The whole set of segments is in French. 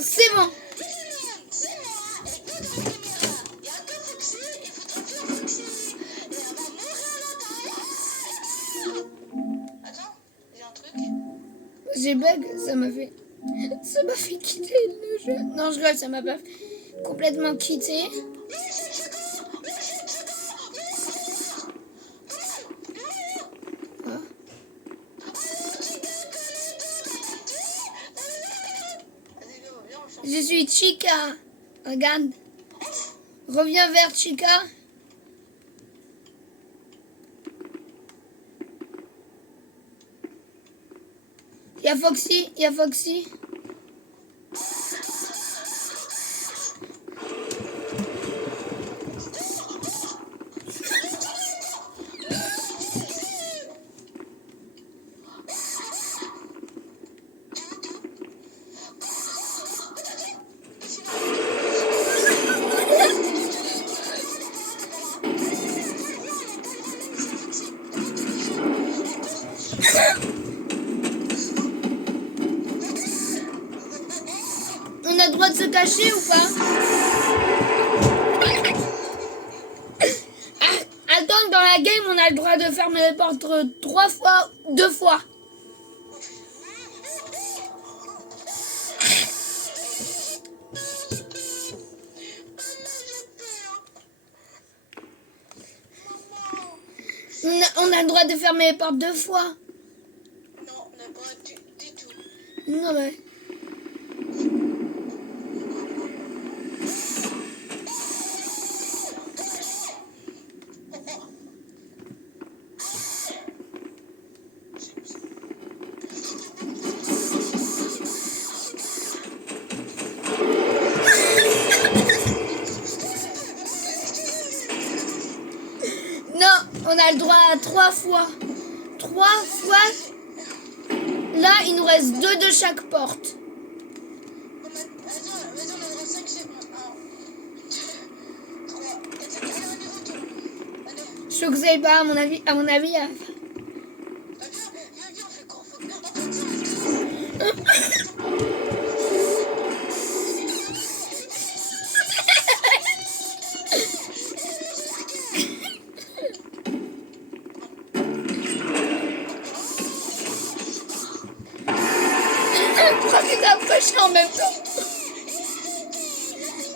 C'est bon. Attends, j'ai un truc. J'ai bug, ça m'a fait quitter le jeu. Non, je rigole, ça m'a pas complètement quitté. Ah. Je suis Chica. Regarde. Reviens vers Chica. Il y a Foxy, il y a Foxy. On a le droit de se cacher ou pas? Attends, dans la game, on a le droit de fermer les portes 3 fois, 2 fois. On a le droit de fermer les portes 2 fois. Non, on n'a pas du tout. Non, mais... On a le droit à 3 fois. 3 fois. Là, il nous reste 2 de chaque porte. Attends, vas-y, on a le droit à 5 secondes. 1, 2, 3, 4, 5. Allez, on y retourne. Allez. Je sais que vous savez pas, à mon avis. Attends, viens, on fait quoi? Faut que... Pourquoi tu t'approches en même temps?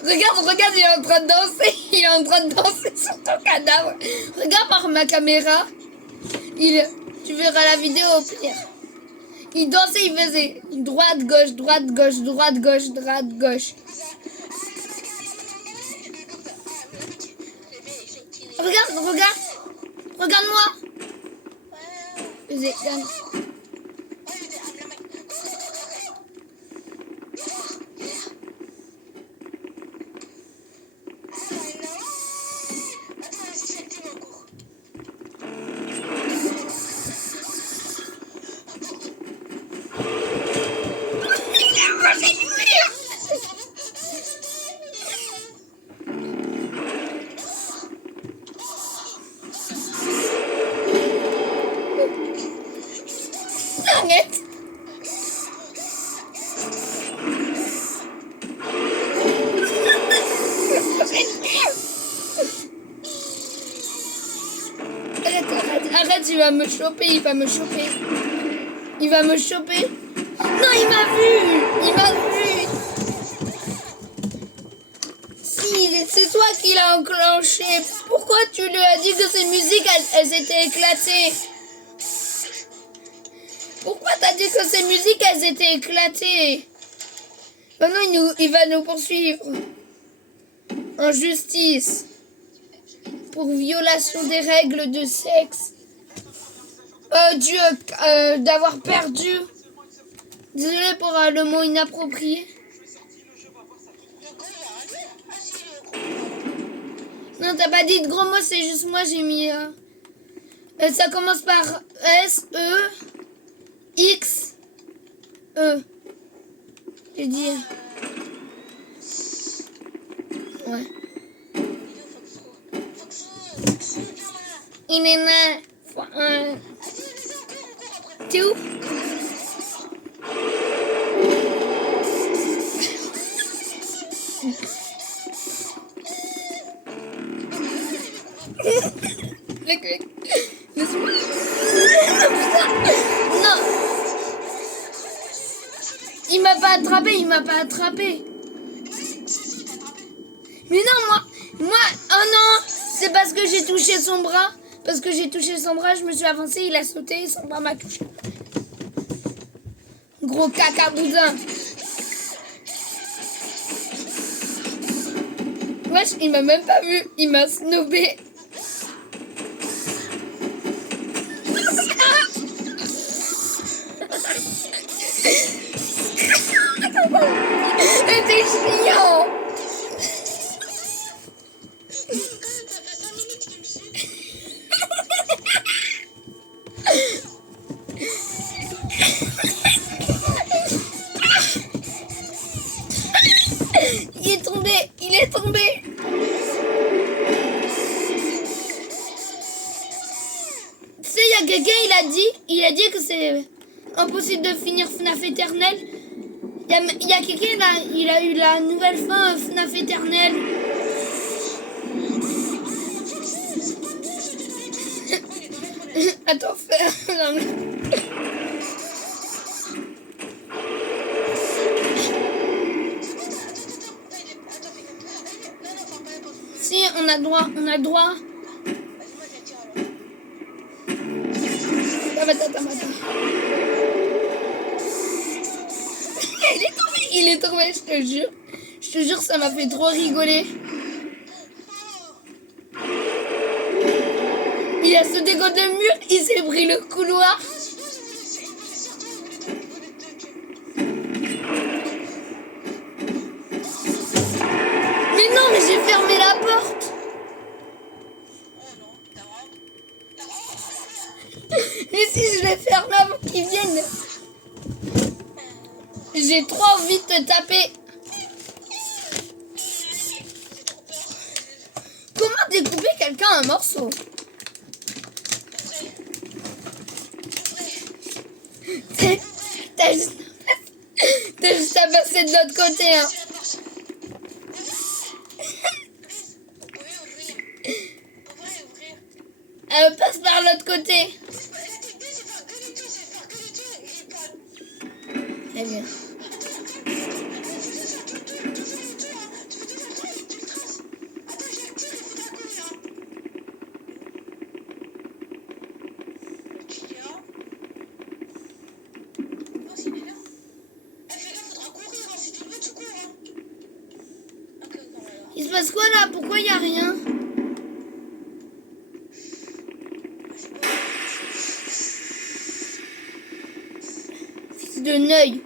Regarde, il est en train de danser. Il est en train de danser sur ton cadavre. Regarde par ma caméra. Tu verras la vidéo au pire. Il dansait, il faisait droite, gauche, droite, gauche, droite, gauche, droite, gauche. Regarde. Regarde-moi. Regarde. Arrête. Arrête, il va me choper. Non, il m'a vu. Si, c'est toi qui l'as enclenché. Pourquoi tu lui as dit que ces musiques, elles s'étaient éclatées? Pourquoi t'as dit que ces musiques, elles étaient éclatées? Maintenant, il va nous poursuivre en justice pour violation des règles de sexe. D'avoir perdu. Désolé pour le mot inapproprié. Non, t'as pas dit de gros mots, c'est juste moi, j'ai mis... ça commence par S-E-X-E. J'ai dit... Ouais. Il est là. T'es où? mec. Laisse-moi. Non. Il m'a pas attrapé. Mais non, moi, oh non, c'est parce que j'ai touché son bras. Je me suis avancée, il a sauté, son bras m'a touché. Gros caca boudin. Wesh, il m'a même pas vu, il m'a snobé. T'es chiant. Il est tombé. Tu sais, il y a quelqu'un, il a dit que c'est impossible de finir FNAF éternel. Il y a quelqu'un là, il a eu la nouvelle fin FNAF éternel. Attends, fais. Si, on a le droit. Il est tombé, je te jure, ça m'a fait trop rigoler. Il a sauté contre le mur, il s'est pris le couloir. Mais non, mais j'ai fermé la porte. Mais si je l'ai fermé avant qu'ils viennent. J'ai trop envie de te taper. Comment découper quelqu'un en morceaux? T'as juste à passer de l'autre côté, hein. Passe par l'autre côté. Très bien. Il se passe quoi là? Pourquoi il n'y a rien? Fils de Neuil.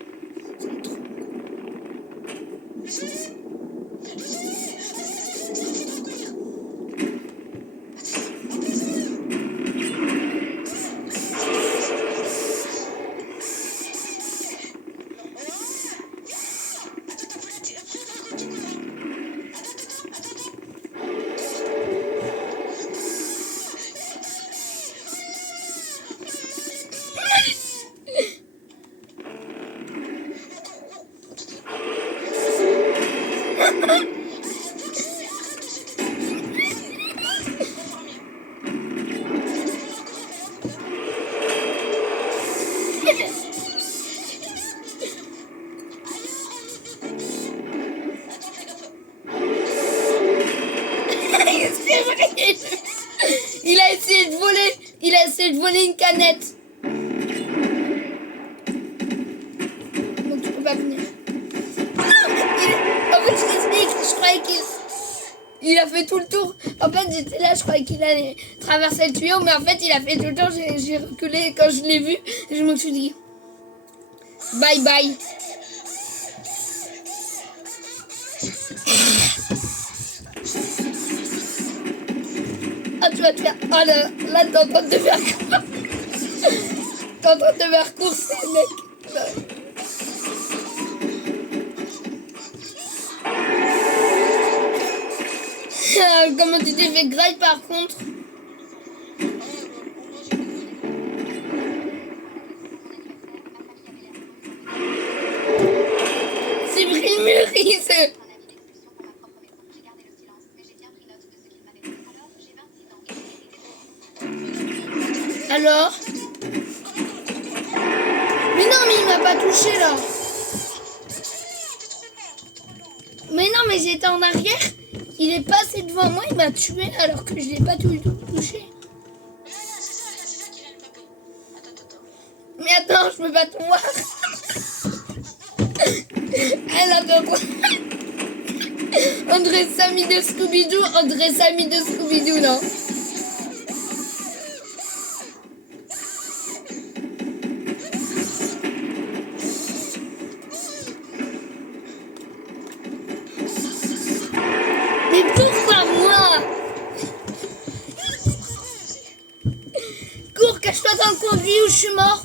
Il a essayé de voler une canette. Donc tu peux pas venir. En fait, je t'explique, je croyais qu'il a fait tout le tour. En fait, j'étais là, je croyais qu'il allait traverser le tuyau, mais en fait, il a fait tout le tour. J'ai reculé quand je l'ai vu. Je me suis dit, bye bye. Ah, tu vas te faire. Ah là, t'es en train de te faire. T'es en train de te faire courser, mec. Là. Comment tu t'es fait graille par contre? C'est Bril Murise. alors? Mais non, mais il m'a pas touché là. Mais non, mais j'étais en arrière. Il est passé devant moi, il m'a tué alors que je l'ai pas tout touché. C'est ça qu'il a le papé. Attends. Mais attends, je peux pas tout voir. Elle a pas quoi. André Samy de Scooby-Doo, André Samy de Scooby-Doo, non. Mais pourquoi moi? Cours, cache-toi dans le conduit où je suis mort.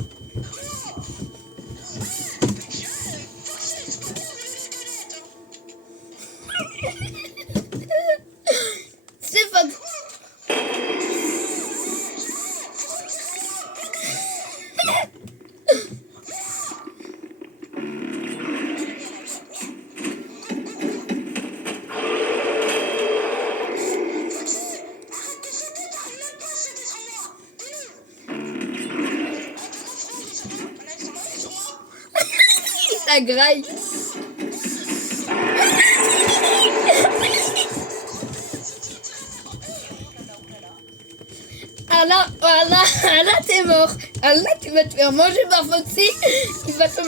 C'est fuck. Ça graille. Ah là, t'es mort. Ah là, tu vas te faire manger par Foxy. Il va te...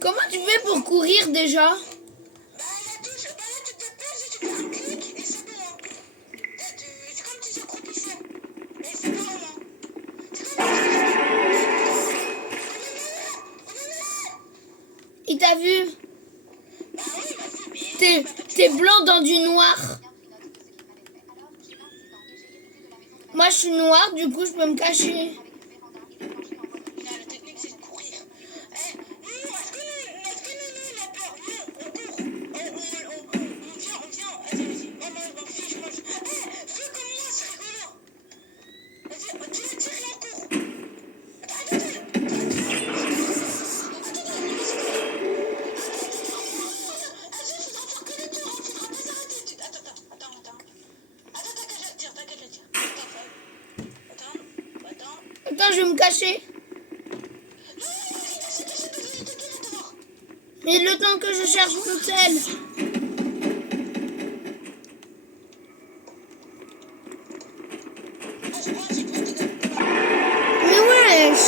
Comment tu fais pour courir déjà? Il t'a vu? T'es blanc dans du noir. Moi, je suis noire, du coup, je peux me cacher. La technique, c'est de courir. Est-ce que nous, on a peur? Non, on vient. Vas-y. M'en fiche, moi. Fais comme moi, c'est rigolo. Vas-y, tu le tires et on court. Attends, je vais me cacher. Mais le temps que je cherche mon sel. Mais wesh.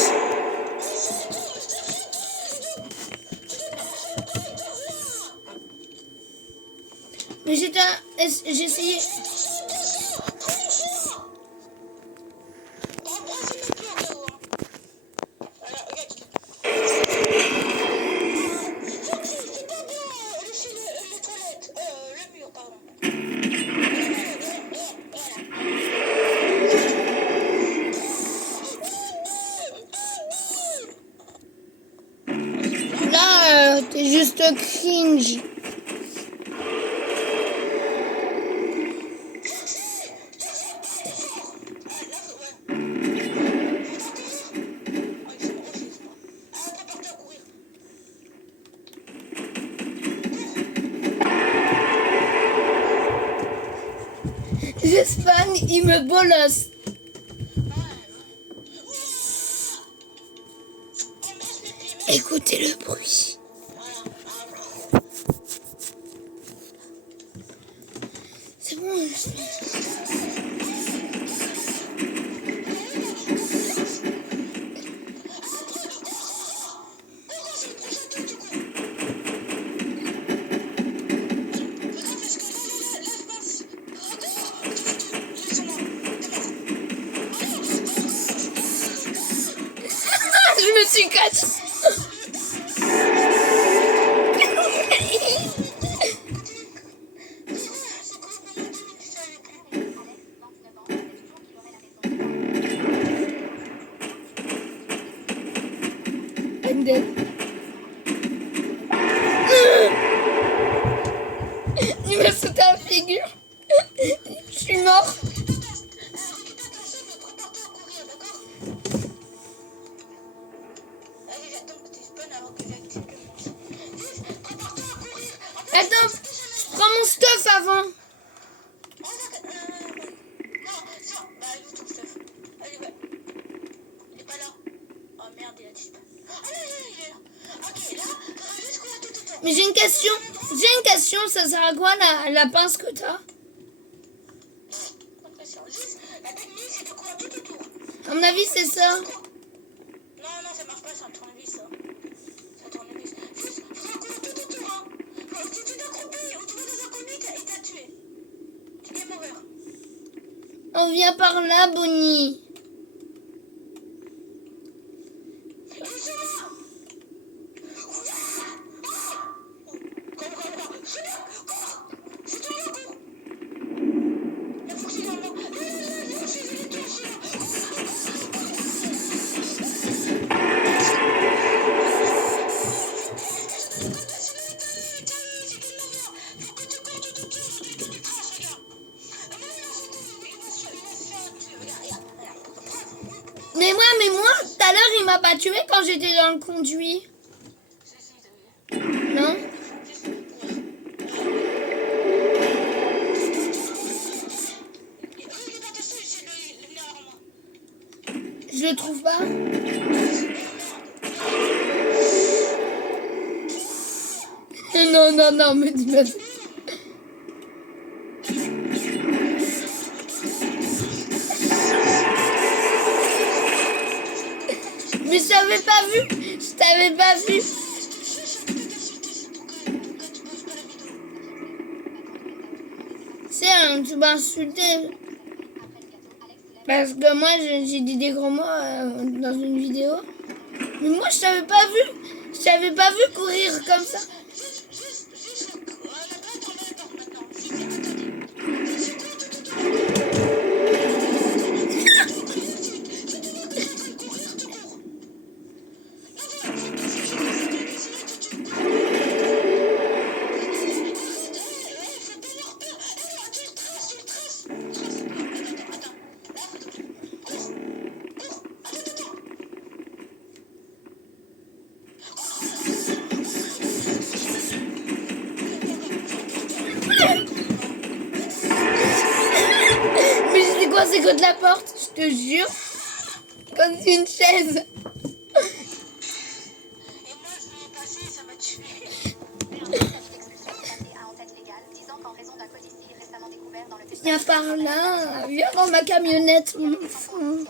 Mais j'ai essayé. Là, t'es juste cringe. Je spawn, il me bolosse. Écoutez le bruit. C'est bon, je me suis caché. I'm dead. Il m'a sauté à la figure. Je suis mort. Attends, je prends mon stuff avant. Mais j'ai une question. Ça sert à quoi la pince que t'as? Pas de pression. Juste, la technique, c'est de courir tout autour. À mon avis, c'est ça. Non, ça marche pas, c'est un tournevis, ça. C'est un tournevis. Juste, faudra courir tout autour, hein. Si tu t'accroupis ou tu vas dans un coin, il t'a tué. C'est game over. On vient par là, Bonnie. Il est sur moi. Cours. C'est bien, cours. C'est toi, cours. Il faut que c'est dans moi. Il faut que c'est toi, Mais moi, tout à l'heure, il m'a pas tué quand j'étais dans le conduit. Non? Je le trouve pas. Non, me dis pas. Mais je t'avais pas vu. Je t'avais pas vu. C'est un, tu m'as insulté. Parce que moi, j'ai dit des gros mots dans une vidéo. Mais moi, je t'avais pas vu. Je t'avais pas vu courir comme ça. Mais j'étais coincée contre la porte, je te jure. Comme une chaise. Et moi, je l'ai passé, ça m'a tué. Viens par là. Viens dans ma camionnette, mon enfant.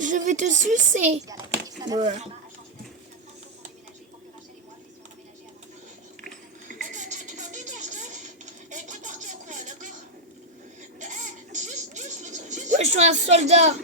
Je vais te sucer. Ouais. Ouais, je suis un soldat.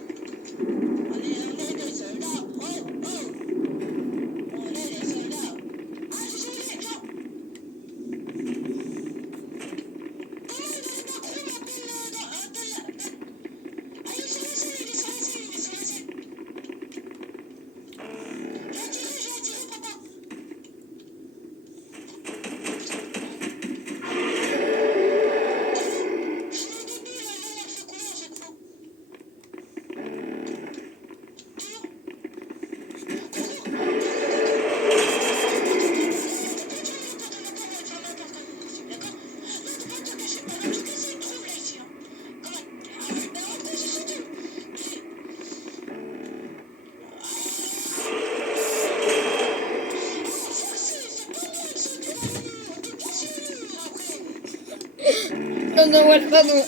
Non, ouais, pardon.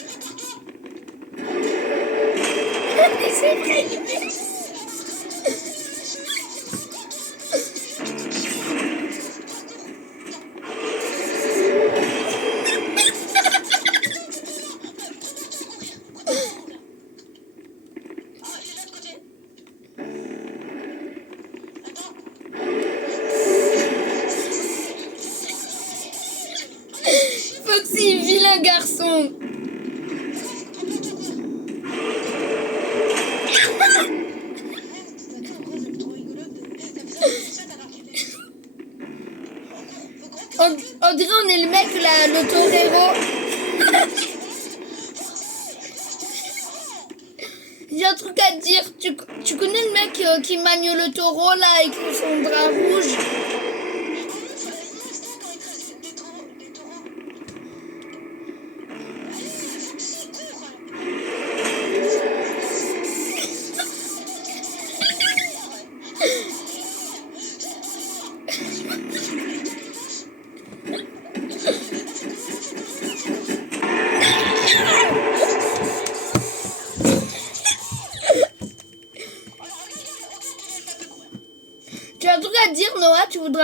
C'est vrai. Foxy, vilain garçon. On dirait on est le mec là, le torero. J'ai un truc à te dire. Tu connais le mec qui manie le taureau là avec son drap rouge?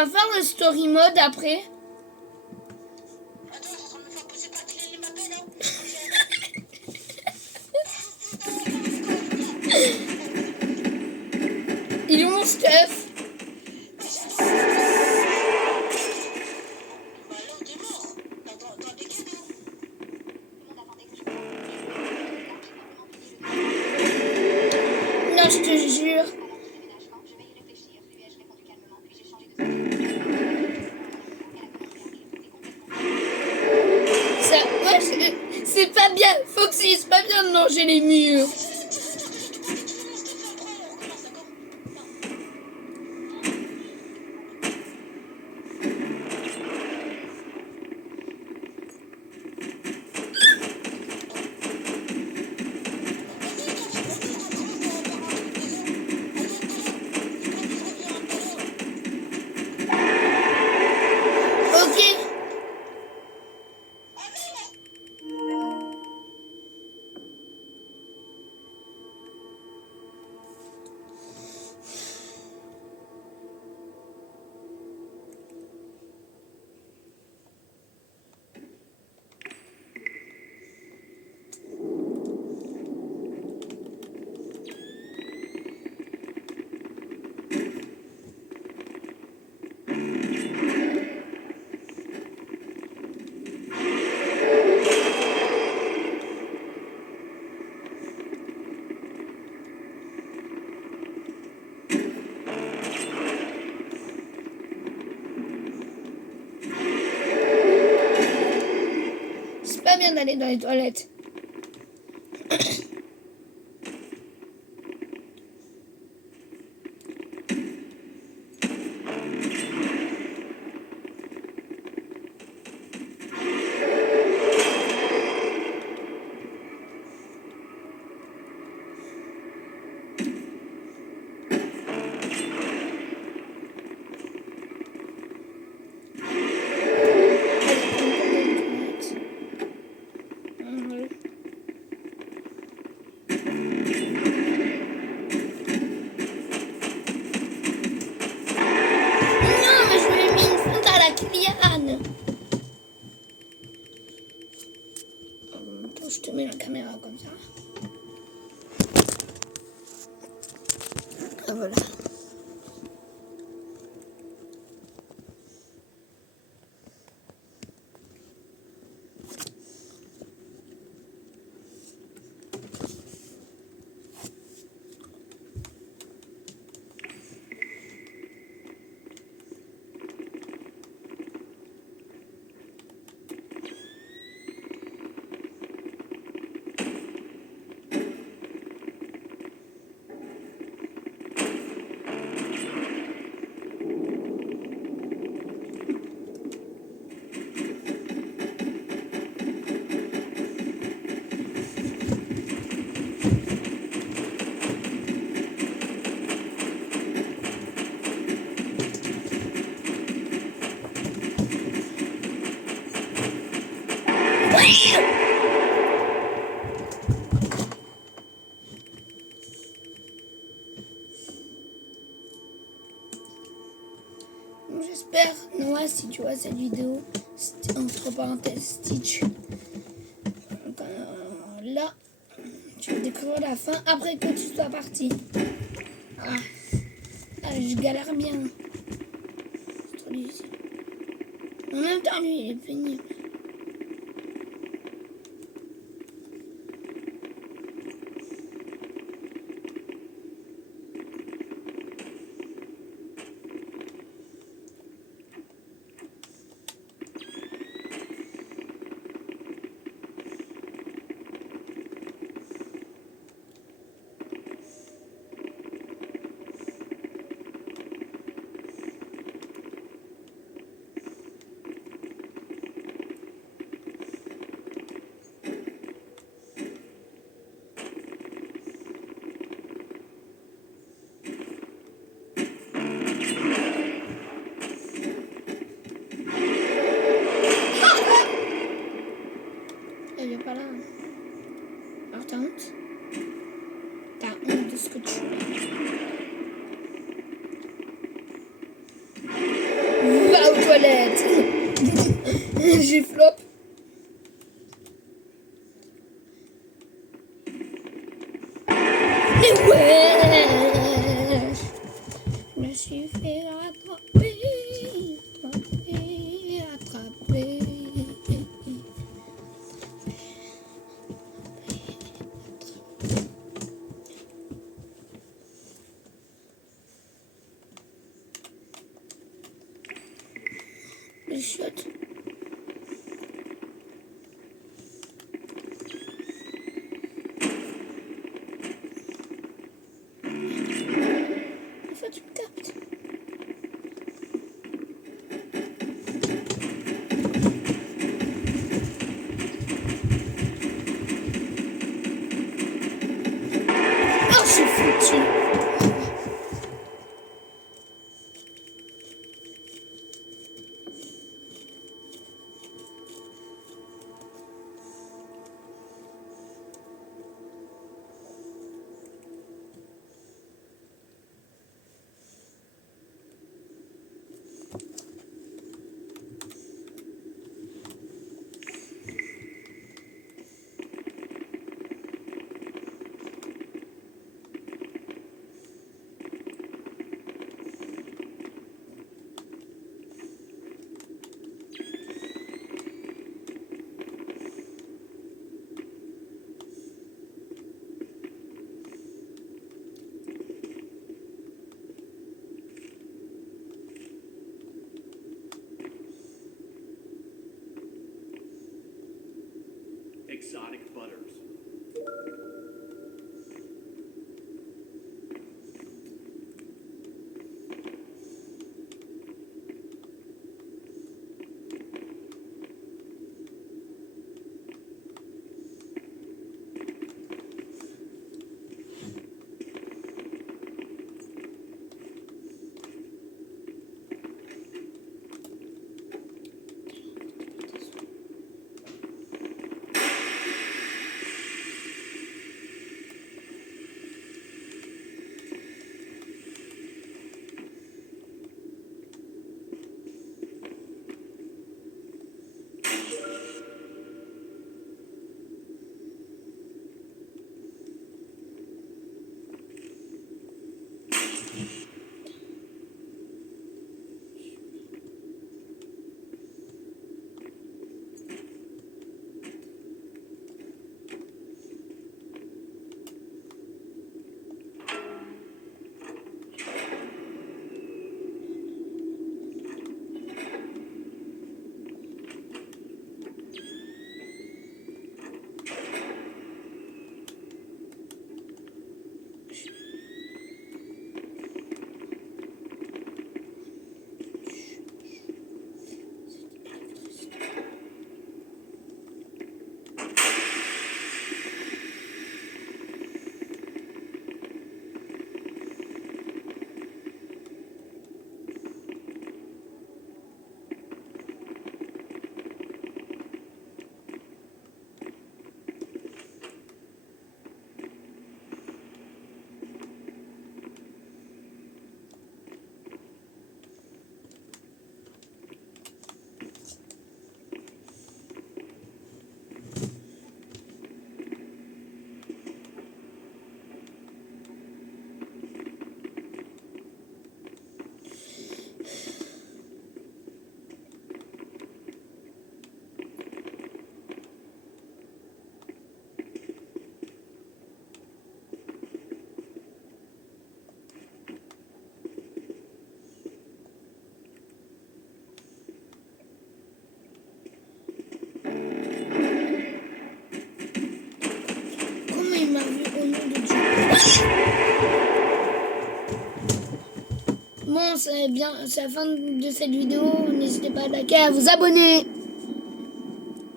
va faire le story mode après. Attends, je suis en train de me faire pousser par Kylian Mbappé là. Il est où mon Steph? Bah là, t'es mort. Dans des cadeaux. Non, je te jure. Ça, ouais, c'est pas bien. Foxy, c'est pas bien de manger les murs. Ok. C'est pas bien d'aller dans les toilettes. Non, mais je lui ai mis une fonte à la Kylian. Je te mets la caméra comme ça. Ah, voilà. J'espère, Noah, si tu vois cette vidéo, entre parenthèses Stitch, là, tu vas découvrir la fin après que tu sois parti. Ah, je galère bien. C'est trop difficile. En même temps, lui, il est pénible. j'ai flop. Et ouais, je me suis fait attraper, attraper. Les chiottes. Des fois tu me captes. Oh, je suis foutu. Exotic butters. Bon, c'est bien, c'est la fin de cette vidéo. N'hésitez pas à liker, à vous abonner.